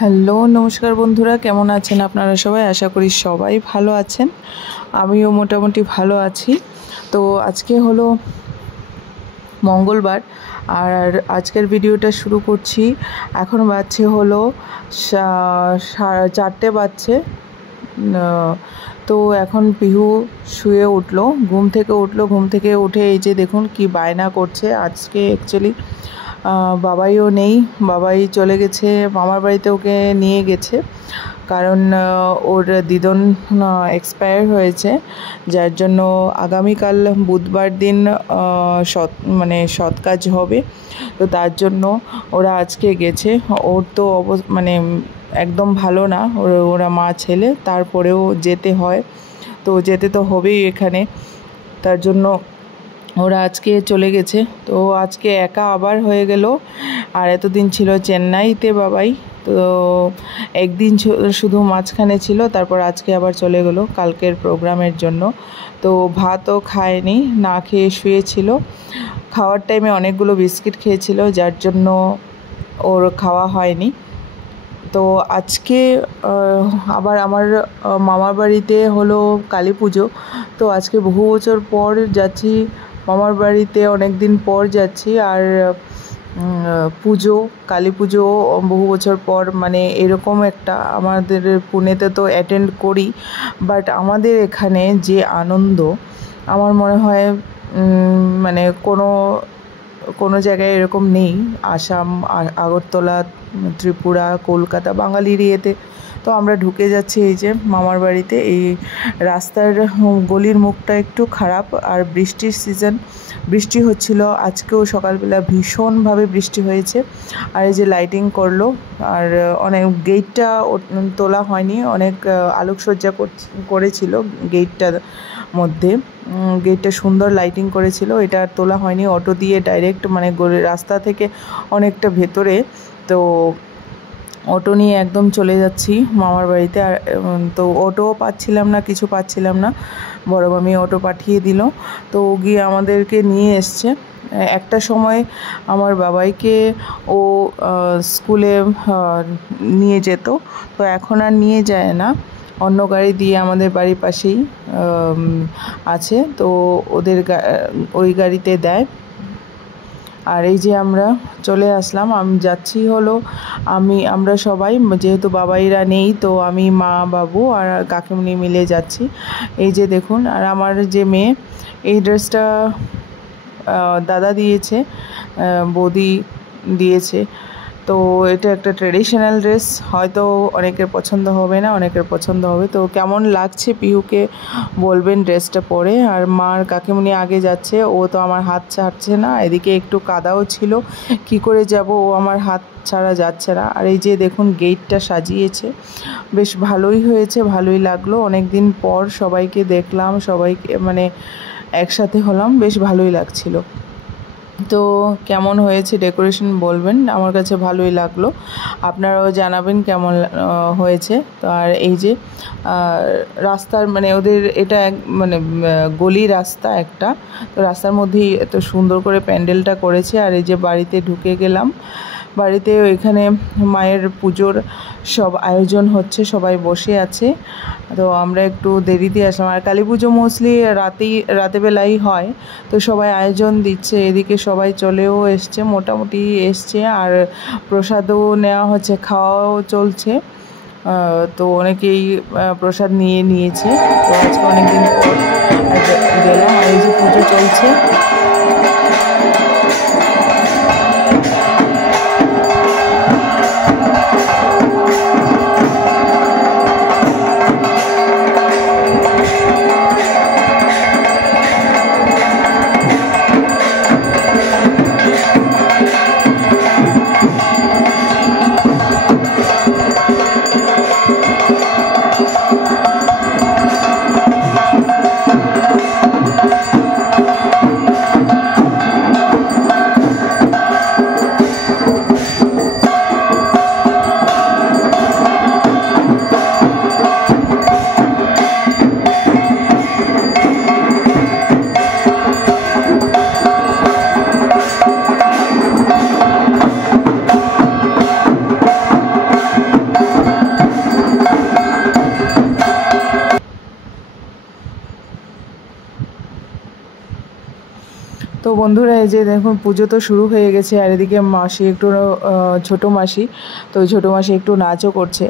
Hello নমস্কার বন্ধুরা, কেমন আছেন আপনারা সবাই? আশা করি সবাই ভালো আছেন। আমিও মোটামুটি ভালো আছি। তো আজকে হলো মঙ্গলবার আর আজকের ভিডিওটা শুরু করছি। এখন বাজছে হলো 4টে বাজছে। তো এখন পিহু শুয়ে উঠলো, ঘুম থেকে উঠে এই যে দেখুন কি বায়না করছে। আজকে অ্যাকচুয়ালি বাবাইও নেই, বাবাই চলে গেছে মামার বাড়িতে, ওকে নিয়ে গেছে কারণ ওর দিদন এক্সপায়ার হয়েছে, যার জন্য আগামীকাল বুধবার দিন সৎ কাজ হবে। তো তার জন্য ওরা আজকে গেছে। ওর তো একদম ভালো না, ওরা মা ছেলে, তারপরেও যেতে হয়, তো যেতে তো হবেই এখানে, তার জন্য ওরা আজকে চলে গেছে। তো আজকে একা আবার হয়ে গেল। আর এতদিন ছিল চেন্নাইতে বাবাই, তো একদিন শুধু মাঝখানে ছিল, তারপর আজকে আবার চলে গেলো কালকের প্রোগ্রামের জন্য। তো ভাতও খায়নি, না খেয়ে শুয়েছিল। খাওয়ার টাইমে অনেকগুলো বিস্কিট খেয়েছিল, যার জন্য ওর খাওয়া হয়নি। তো আজকে আবার আমার মামার বাড়িতে হলো কালী পুজো। তো আজকে বহু বছর পর যাচ্ছি মামার বাড়িতে, অনেক দিন পর যাচ্ছি। আর কালী পুজো বহু বছর পর, এরকম একটা আমাদের পুনেতে তো অ্যাটেন্ড করি, বাট আমাদের এখানে যে আনন্দ আমার মনে হয় কোনো জায়গায় এরকম নেই। আসাম, আগরতলা, ত্রিপুরা, কলকাতা, বাঙালির ইয়েতে তো আমরা ঢুকে যাচ্ছি এই যে মামার বাড়িতে। এই রাস্তার গলির মুখটা একটু খারাপ, আর বৃষ্টির সিজন, বৃষ্টি হচ্ছিল আজকেও সকালবেলা, ভীষণভাবে বৃষ্টি হয়েছে। আর এই যে লাইটিং করলো, আর অনেক গেটটা তোলা হয়নি, অনেক আলোকসজ্জা করেছিল গেটটার মধ্যে, গেটটা সুন্দর লাইটিং করেছিল, এটা আর তোলা হয়নি। অটো দিয়ে ডাইরেক্ট রাস্তা থেকে অনেকটা ভেতরে, তো অটো নিয়ে একদম চলে যাচ্ছি মামার বাড়িতে। আর তো অটোও পাচ্ছিলাম না, কিছু পাচ্ছিলাম না, বড় মামি অটো পাঠিয়ে দিল, তো গিয়ে আমাদেরকে নিয়ে এসছে। একটা সময় আমার বাবাইকে ও স্কুলে নিয়ে যেত, তো এখন আর নিয়ে যায় না, অন্য গাড়ি দিয়ে, আমাদের বাড়ির পাশেই আছে, তো ওই গাড়িতে দেয়। আর এই যে আমরা চলে আসলাম, আমি যাচ্ছি হলো আমরা সবাই, যেহেতু বাবাইরা নেই, তো আমি, মা, বাবু আর কাকিমুনি মিলে যাচ্ছি। এই যে দেখুন, আর আমার যে মেয়ে, এই ড্রেসটা দাদা দিয়েছে, বৌদি দিয়েছে। তো এটা একটা ট্রেডিশনাল ড্রেস, হয়তো অনেকের পছন্দ হবে না, অনেকের পছন্দ হবে। তো কেমন লাগছে পিহুকে বলবেন ড্রেসটা পরে। আর মার কাকিমুনি আগে যাচ্ছে, ও তো আমার হাত ছাড়ছে না, এদিকে একটু কাদাও ছিল, কি করে যাব, ও আমার হাত ছাড়া যাচ্ছে না। আর এই যে দেখুন গেটটা সাজিয়েছে, বেশ ভালোই হয়েছে, ভালোই লাগলো। অনেক দিন পর সবাইকে দেখলাম, সবাইকে একসাথে হলাম, বেশ ভালোই লাগছিল। তো কেমন হয়েছে ডেকোরেশন বলবেন, আমার কাছে ভালোই লাগলো, আপনারাও জানাবেন কেমন হয়েছে। তো আর এই যে রাস্তার ওদের এটা গলি রাস্তা একটা, তো রাস্তার মধ্যেই এত সুন্দর করে প্যান্ডেলটা করেছে। আর এই যে বাড়িতে ঢুকে গেলাম, বাড়িতে এখানে মায়ের পুজোর সব আয়োজন হচ্ছে, সবাই বসে আছে, তো আমরা একটু দেরিতে আসলাম। আর কালী পুজো মোস্টলি রাতেবেলাই হয়, তো সবাই আয়োজন দিচ্ছে, এদিকে সবাই চলেও এসছে, মোটামুটি এসছে। আর প্রসাদও নেওয়া হচ্ছে, খাওয়াও চলছে, তো অনেকেই প্রসাদ নিয়েছে। তো আজকে অনেকদিন পর গেলাম, আর এই যে পুজো চলছে। বন্ধুরা এই যে দেখুন পুজো তো শুরু হয়ে গেছে, আর এদিকে মাসি একটু ছোটো মাসি, তো ওই ছোটো মাসি একটু নাচও করছে।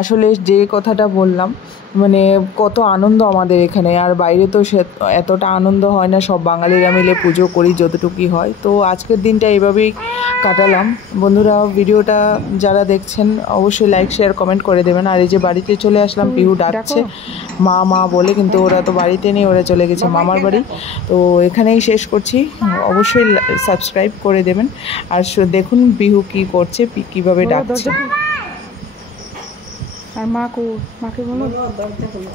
আসলে যে কথাটা বললাম, মানে কত আনন্দ আমাদের এখানে, আর বাইরে তো সে এতটা আনন্দ হয় না, সব বাঙালিরা মিলে পুজো করি যতটুকুই হয়। তো আজকের দিনটা এইভাবেই কাটালাম। বন্ধুরা ভিডিওটা যারা দেখছেন অবশ্যই লাইক শেয়ার কমেন্ট করে দেবেন। আর এই যে বাড়িতে চলে আসলাম, পিহু ডাকছে মা মা বলে, কিন্তু ওরা তো বাড়িতে নেই, ওরা চলে গেছে মামার বাড়ি। তো এখানেই শেষ করছি, অবশ্যই সাবস্ক্রাইব করে দেবেন। আর দেখুন পিহু কী করছে, কীভাবে ডাকছে। আর মাকে বলো দরজা খোলো।